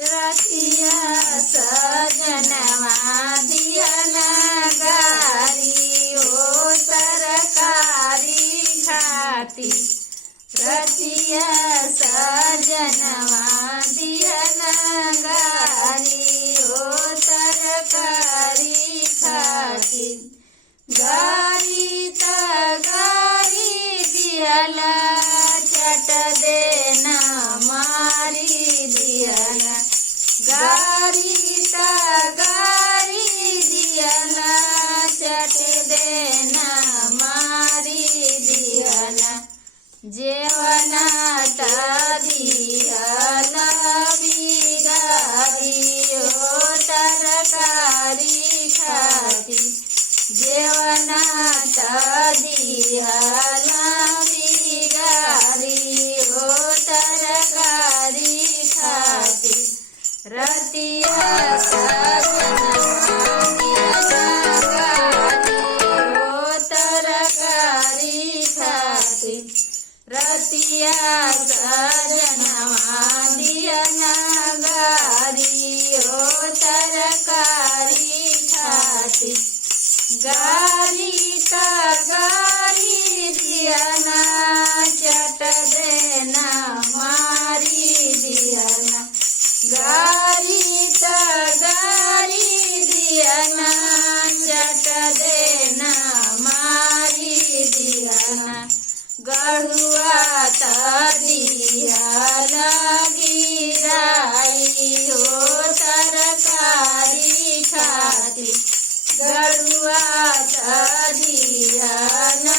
रतिया सजनवा दिहना गारी ओ तरकारी खाती। रतिया सजनवा दिहना गारी ओ तरकारी खाती। गारी त गारी दिहला चट देना मारी दिहला। गारी त गारी दिहला चट देना मारी दिहला। जेवना त दिहला बिगारी ओ तरकारी खाती। जेवना त दिहला बिगारी ओ तरकारी खाती। रतिया सजनवा दिहना गारी ओ तरकारी खाती। रतिया सजनवा दिहना गारी ओ तरकारी खाती। गारी त गारी दिहना चट देना मारी दिहना। गारी त गारी दिहना चट देना मारी दिहना। गढ़ुआ त दिहला गिराई ओ तरकारी खाती। गढ़ुआ त दिहला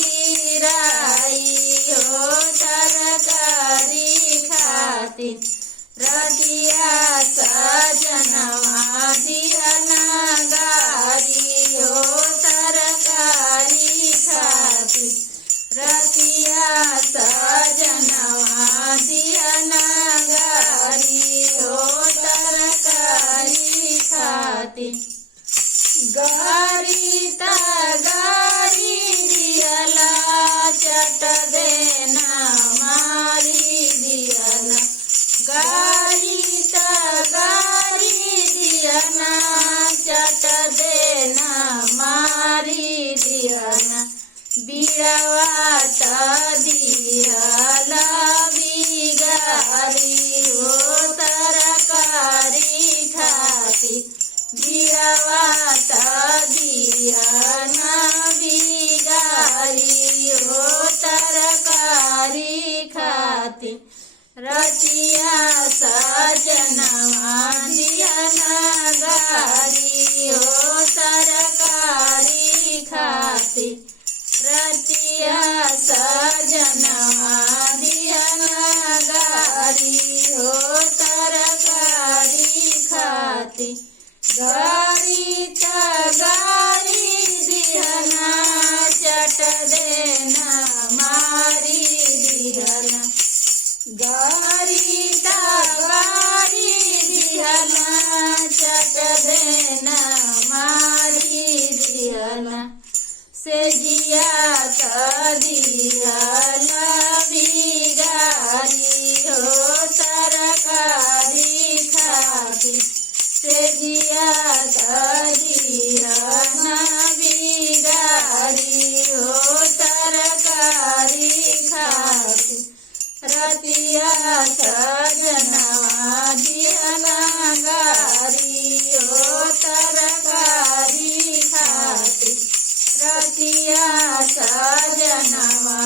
गिराई ओ तरकारी खाती। रतिया सजनवा दिहना गारी ओ तरकारी खाती। रतिया सजनवा दिहना गारी ओ तरकारी खाती। गारी त गारी दिहला चट देना मारी दिहला। गारी त गारी दिहना चट देना मारी दिहला। बिरवा त दिहला बिगारी ओ तरकारी खाती। बिरवा त दिहना बिगारी ओ तरकारी खाती। रतिया सजनवा दिहना गारी ओ तरकारी खाती। रतिया सजनवा दिहना गारी ओ तरकारी खाती। गारी त गारी दिहना चट देना मारी दिहला। गारी त गारी दिहला चट देना मारी दिहला। सेजिया त दिहला बिगारी ओ तरकारी खाती। सेजिया त दिहला बिगारी ओ तरकारी खाती। रतिया सजनवा दिहना गारी ओ तरकारी खाती। रतिया सजनवा